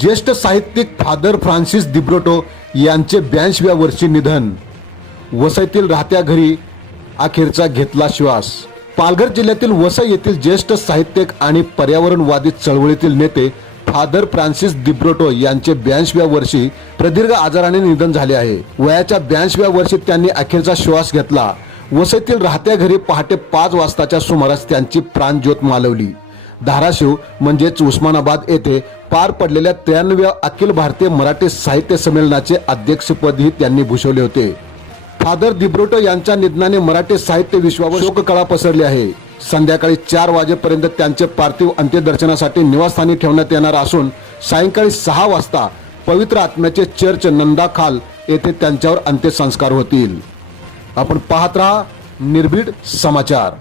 ज्येष्ठ साहित्यिक father Francis दिब्रोटो यांचे ब्याऐंशव्या वर्षी निधन. वसईतील राहत्या घरी अखेरचा घेतला श्वास. पालघर जिल्ह्यातील वसई येथील ज्येष्ठ साहित्यिक आणि पर्यावरणवादी चळवळीतील नेते फादर फ्रान्सिस दिब्रोटो यांचे ब्याऐंशव्या वर्षी प्रदीर्घ आजाराने निधन झाले आहे. वयाच्या ब्याऐंशव्या वर्षी त्यांनी अखेरचा श्वास घेतला. वसईतील राहत्या घरी पहाटे पाच वाजताच्या सुमारास त्यांची प्राणज्योत मालवली. धाराशिव म्हणजेच उस्मानाबाद येथे पार पडलेल्या त्र्याण्णव्या अखिल भारतीय मराठी साहित्य संमेलनाचे अध्यक्षपदही त्यांनी भूषवले होते. फादर दिब्रोटो यांच्या निधनाने मराठी साहित्य विश्वावर शोककळा पसरली आहे. संध्याकाळी चार वाजेपर्यंत त्यांचे पार्थिव अंत्यदर्शनासाठी निवासस्थानी ठेवण्यात येणार असून सायंकाळी सहा वाजता पवित्र आत्म्याचे चर्च नंदाखाल येथे त्यांच्यावर अंत्यसंस्कार होतील. आपण पाहत राहा निर्भीड समाचार.